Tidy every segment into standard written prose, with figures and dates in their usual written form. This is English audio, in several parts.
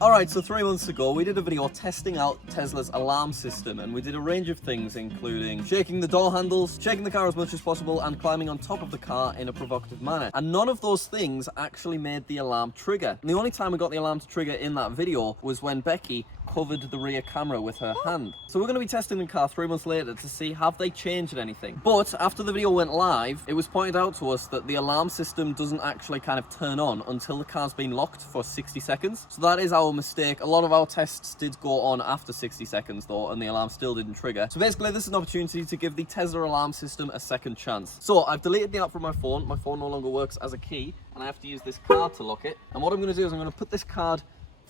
Alright, so 3 months ago we did a video testing out Tesla's alarm system, and we did a range of things including shaking the door handles, shaking the car as much as possible, and climbing on top of the car in a provocative manner. And none of those things actually made the alarm trigger. And the only time we got the alarm to trigger in that video was when Becky covered the rear camera with her hand. So we're going to be testing the car 3 months later to see have they changed anything. But after the video went live, it was pointed out to us that the alarm system doesn't actually kind of turn on until the car's been locked for 60 seconds. So that is our mistake. A lot of our tests did go on after 60 seconds though, and the alarm still didn't trigger. So basically this is an opportunity to give the Tesla alarm system a second chance. So I've deleted the app from my phone. My phone no longer works as a key, and I have to use this card to lock it. And what I'm going to do is I'm going to put this card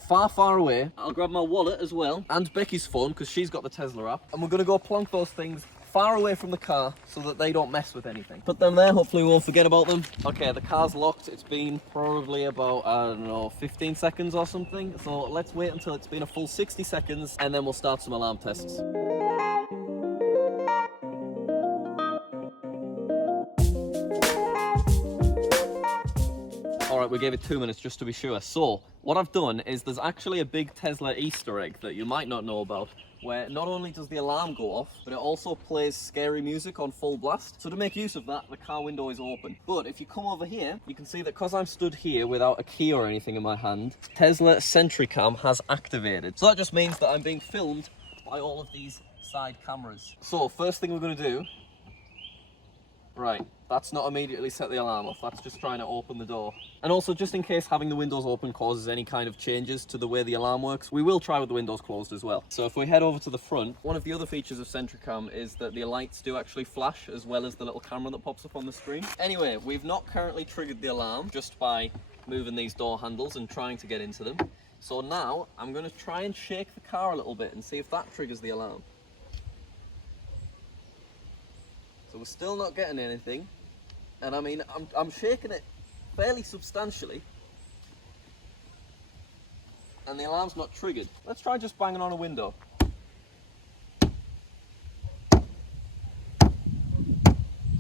far away. I'll grab my wallet as well, and Becky's phone because she's got the Tesla app, and we're going to go plonk those things far away from the car so that they don't mess with anything. Put them there, hopefully we won't forget about them. Okay, the car's locked. It's been probably about, I don't know, 15 seconds or something. So let's wait until it's been a full 60 seconds and then we'll start some alarm tests. Alright, we gave it 2 minutes just to be sure. So, what I've done is there's actually a big Tesla Easter egg that you might not know about, where not only does the alarm go off, but it also plays scary music on full blast. So to make use of that, the car window is open. But if you come over here, you can see that because I'm stood here without a key or anything in my hand, Tesla Sentry Cam has activated. So that just means that I'm being filmed by all of these side cameras. So first thing we're going to do, right, that's not immediately set the alarm off, that's just trying to open the door. And also, just in case having the windows open causes any kind of changes to the way the alarm works, we will try with the windows closed as well. So if we head over to the front, one of the other features of SentryCam is that the lights do actually flash as well as the little camera that pops up on the screen. Anyway, we've not currently triggered the alarm just by moving these door handles and trying to get into them. So now I'm going to try and shake the car a little bit and see if that triggers the alarm. So we're still not getting anything. And I mean, I'm shaking it fairly substantially, and the alarm's not triggered. Let's try just banging on a window.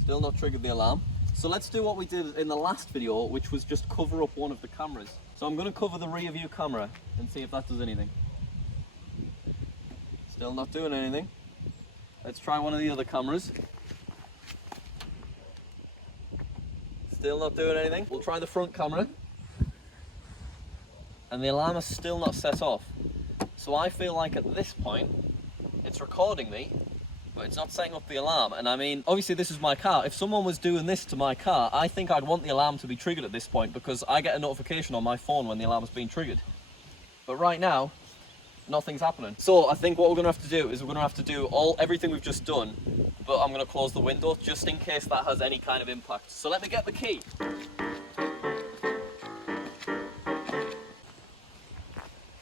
Still not triggered the alarm. So let's do what we did in the last video, which was just cover up one of the cameras. So I'm going to cover the rear view camera and see if that does anything. Still not doing anything. Let's try one of the other cameras. Still not doing anything. We'll try the front camera. And the alarm is still not set off. So I feel like at this point, it's recording me, but it's not setting up the alarm. And I mean, obviously this is my car. If someone was doing this to my car, I think I'd want the alarm to be triggered at this point because I get a notification on my phone when the alarm has been triggered. But right now, nothing's happening. So I think what we're gonna have to do is we're gonna have to do everything we've just done, but I'm gonna close the window just in case that has any kind of impact. So let me get the key.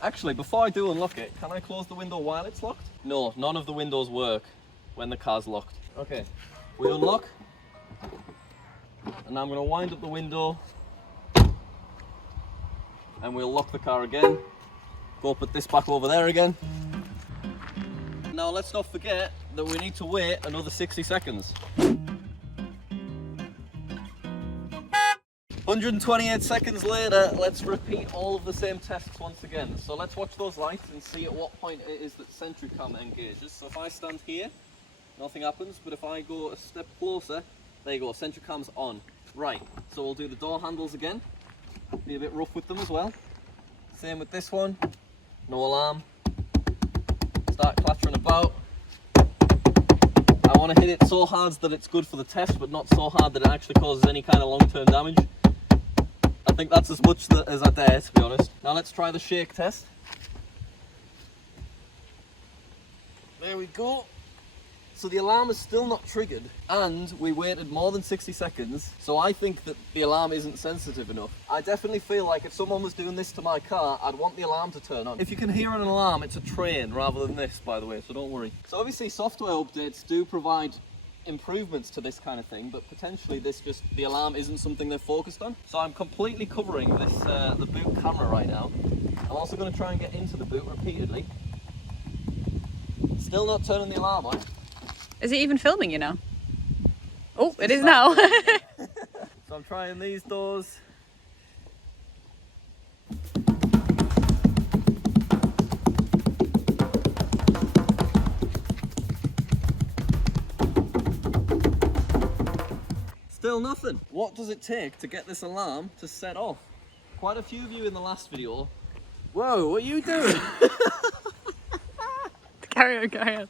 Actually, before I do unlock it, can I close the window while it's locked? No, none of the windows work when the car's locked. Okay, we unlock, and I'm gonna wind up the window, and we'll lock the car again. Go put this back over there again. Now let's not forget that we need to wait another 60 seconds. 128 seconds later, let's repeat all of the same tests once again. So let's watch those lights and see at what point it is that SentryCam engages. So if I stand here, nothing happens, but if I go a step closer, there you go, SentryCam's on. Right, so we'll do the door handles again. Be a bit rough with them as well. Same with this one. No alarm. Start clattering about. I want to hit it so hard that it's good for the test, but not so hard that it actually causes any kind of long-term damage. I think that's as much as I dare, to be honest. Now let's try the shake test. There we go. So the alarm is still not triggered, and we waited more than 60 seconds, so I think that the alarm isn't sensitive enough. I definitely feel like if someone was doing this to my car, I'd want the alarm to turn on. If you can hear an alarm, it's a train rather than this, by the way, so don't worry. So obviously software updates do provide improvements to this kind of thing, but potentially the alarm isn't something they're focused on. So I'm completely covering this the boot camera right now. I'm also going to try and get into the boot repeatedly. Still not turning the alarm on. Is it even filming you now? Oh, it is now. So I'm trying these doors. Still nothing. What does it take to get this alarm to set off? Quite a few of you in the last video. Whoa, what are you doing? Carry on, carry on.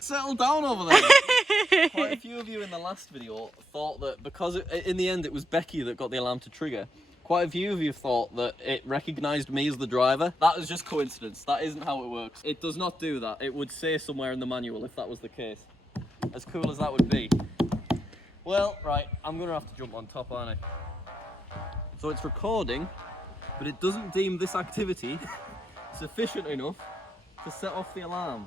Settle down over there. Quite a few of you in the last video thought that because in the end it was Becky that got the alarm to trigger. Quite a few of you thought that it recognised me as the driver. That is just coincidence. That isn't how it works. It does not do that. It would say somewhere in the manual if that was the case. As cool as that would be. Well, right, I'm going to have to jump on top, aren't I? So it's recording, but it doesn't deem this activity sufficient enough to set off the alarm.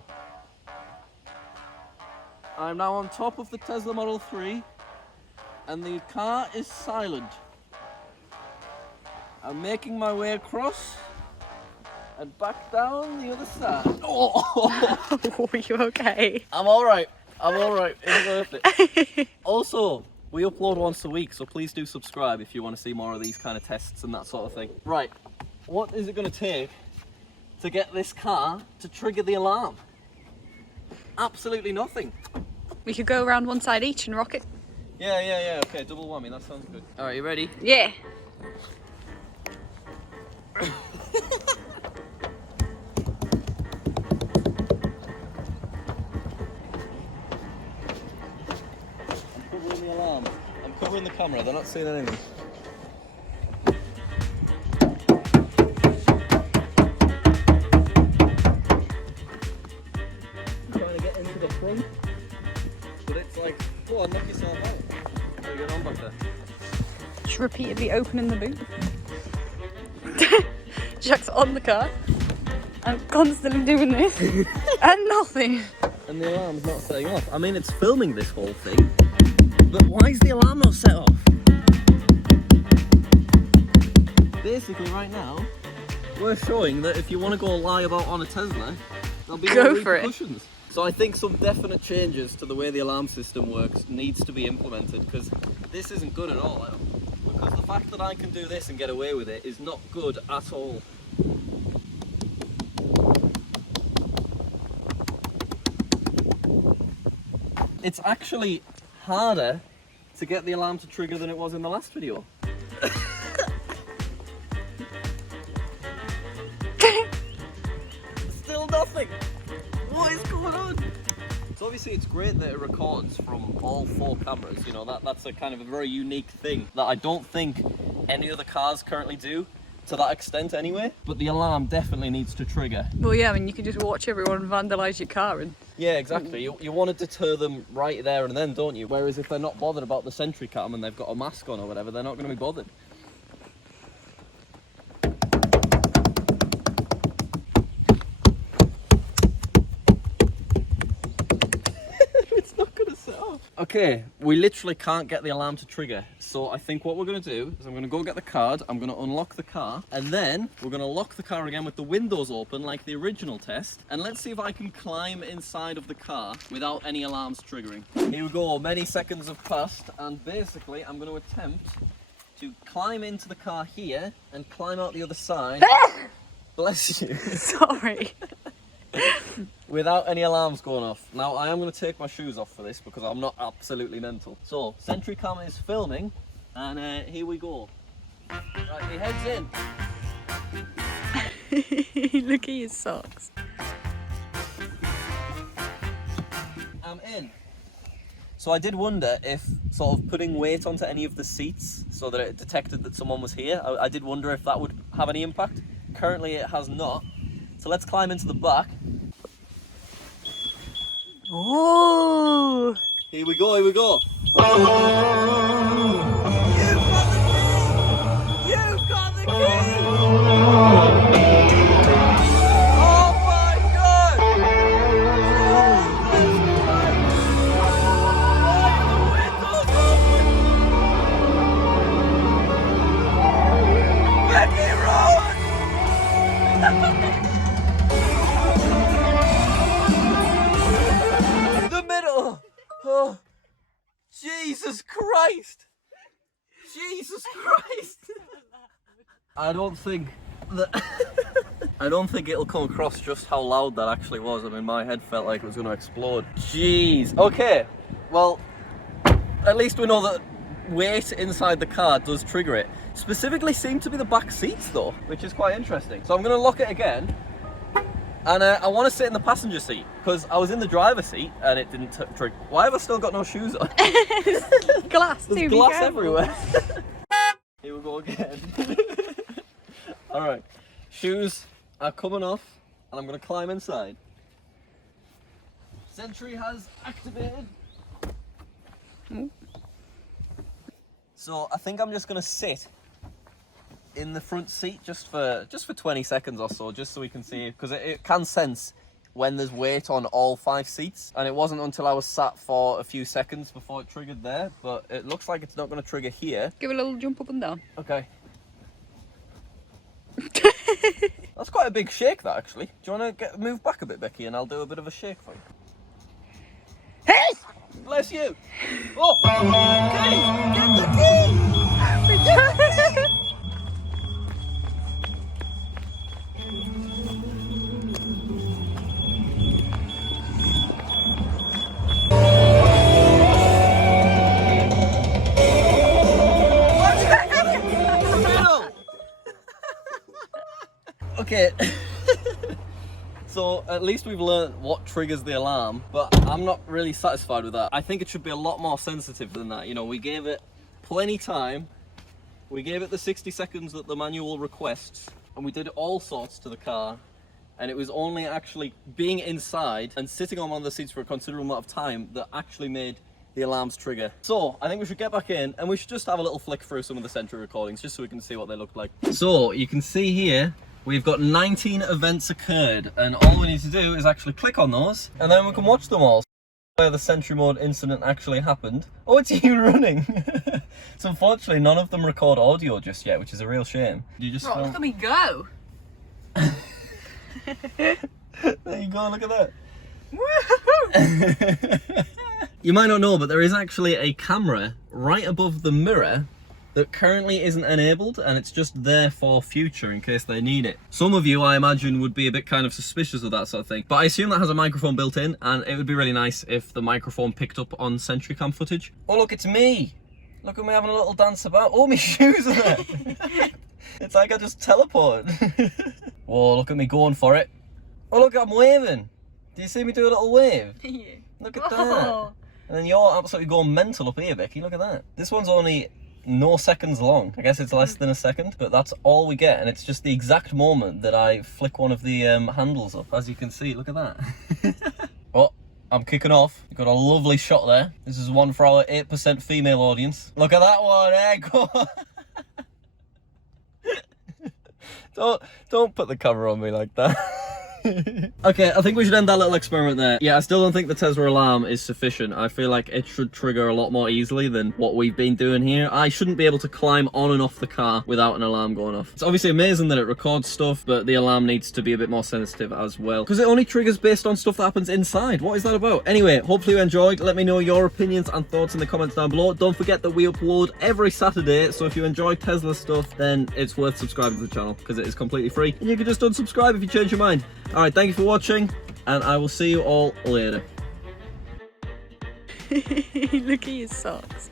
I'm now on top of the Tesla Model 3, and the car is silent. I'm making my way across and back down the other side. Oh, Are you okay? I'm alright. I'm alright. It's worth it. Also, we upload once a week, so please do subscribe if you want to see more of these kind of tests and that sort of thing. Right, what is it going to take to get this car to trigger the alarm? Absolutely nothing. We could go around one side each and rock it. Yeah, okay, double whammy, that sounds good. Alright, you ready? Yeah. I'm covering the alarm. I'm covering the camera, they're not seeing anything. I'm trying to get into the front, but it's like, go on, knock yourself out. How are you going on back there? Just repeatedly opening the boot. Jack's on the car. I'm constantly doing this. And nothing. And the alarm's not setting off. I mean, it's filming this whole thing, but why is the alarm not set off? Basically, right now, we're showing that if you want to go lie about on a Tesla, there'll be no repercussions. So I think some definite changes to the way the alarm system works needs to be implemented, because this isn't good at all. Because the fact that I can do this and get away with it is not good at all. It's actually harder to get the alarm to trigger than it was in the last video. Still nothing. What is going on? So obviously it's great that it records from all 4 cameras. You know, that's a kind of a very unique thing that I don't think any other cars currently do to that extent anyway. But the alarm definitely needs to trigger. Well, yeah, I mean, you can just watch everyone vandalise your car and... Yeah, exactly. You want to deter them right there and then, don't you? Whereas if they're not bothered about the sentry cam and they've got a mask on or whatever, they're not going to be bothered. It's not going to set off. Okay, we literally can't get the alarm to trigger. So I think what we're going to do is I'm going to go get the card, I'm going to unlock the car, and then we're going to lock the car again with the windows open like the original test. And let's see if I can climb inside of the car without any alarms triggering. Here we go, many seconds have passed, and basically I'm going to attempt to climb into the car here and climb out the other side. Bless you. Sorry. Without any alarms going off. Now I am going to take my shoes off for this because I'm not absolutely mental. So sentry cam is filming, and here we go. Right, my head's in. Look at his socks. I'm in. So I did wonder if sort of putting weight onto any of the seats so that it detected that someone was here, I did wonder if that would have any impact. Currently it has not. So let's climb into the back. Oh! Here we go, here we go. You've got the key! Oh my god! Becky, run! The middle! Oh, Jesus Christ! Jesus Christ! I don't think that... I don't think it'll come across just how loud that actually was. I mean, my head felt like it was going to explode. Jeez. Okay, well, at least we know that weight inside the car does trigger it. Specifically seem to be the back seats though, which is quite interesting. So I'm going to lock it again. And I want to sit in the passenger seat because I was in the driver's seat and it didn't trigger. Why have I still got no shoes on? Glass too. There's glass everywhere. Here we go again. Alright, shoes are coming off and I'm going to climb inside. Sentry has activated. So I think I'm just going to sit in the front seat just for 20 seconds or so, just so we can see, because it can sense when there's weight on all 5 seats, and it wasn't until I was sat for a few seconds before it triggered there, but it looks like it's not going to trigger here. Give it a little jump up and down. Okay. That's quite a big shake, that, actually. Do you want to move back a bit, Becky, and I'll do a bit of a shake for you? Hey! Bless you! Oh! Keys! Get the keys! Okay, so at least we've learned what triggers the alarm, but I'm not really satisfied with that. I think it should be a lot more sensitive than that. You know, we gave it plenty time. We gave it the 60 seconds that the manual requests, and we did all sorts to the car. And it was only actually being inside and sitting on one of the seats for a considerable amount of time that actually made the alarms trigger. So I think we should get back in and we should just have a little flick through some of the Sentry recordings just so we can see what they look like. So you can see here, we've got 19 events occurred, and all we need to do is actually click on those and then we can watch them all. Where the Sentry mode incident actually happened. Oh, it's you running. So unfortunately none of them record audio just yet, which is a real shame. You just look at me go. There you go, look at that. You might not know, but there is actually a camera right above the mirror that currently isn't enabled, and it's just there for future in case they need it. Some of you, I imagine, would be a bit kind of suspicious of that sort of thing, but I assume that has a microphone built in, and it would be really nice if the microphone picked up on Sentry cam footage. Oh look, it's me! Look at me having a little dance about. Oh, my shoes are there! It's like I just teleported. Whoa, look at me going for it. Oh look, I'm waving. Do you see me do a little wave? Yeah. Look at that. And then you're absolutely going mental up here, Becky. Look at that. This one's only no seconds long. I guess it's less than a second, but that's all we get. And it's just the exact moment that I flick one of the handles up. As you can see, look at that. Oh, I'm kicking off. Got a lovely shot there. This is one for our 8% female audience. Look at that one, eh? Go on. Don't put the camera on me like that. Okay, I think we should end that little experiment there. Yeah, I still don't think the Tesla alarm is sufficient. I feel like it should trigger a lot more easily than what we've been doing here. I shouldn't be able to climb on and off the car without an alarm going off. It's obviously amazing that it records stuff, but the alarm needs to be a bit more sensitive as well, because it only triggers based on stuff that happens inside. What is that about? Anyway, hopefully you enjoyed. Let me know your opinions and thoughts in the comments down below. Don't forget that we upload every Saturday, so if you enjoy Tesla stuff, then it's worth subscribing to the channel because it is completely free, and you can just unsubscribe if you change your mind. Alright, thank you for watching, and I will see you all later. Look at your socks.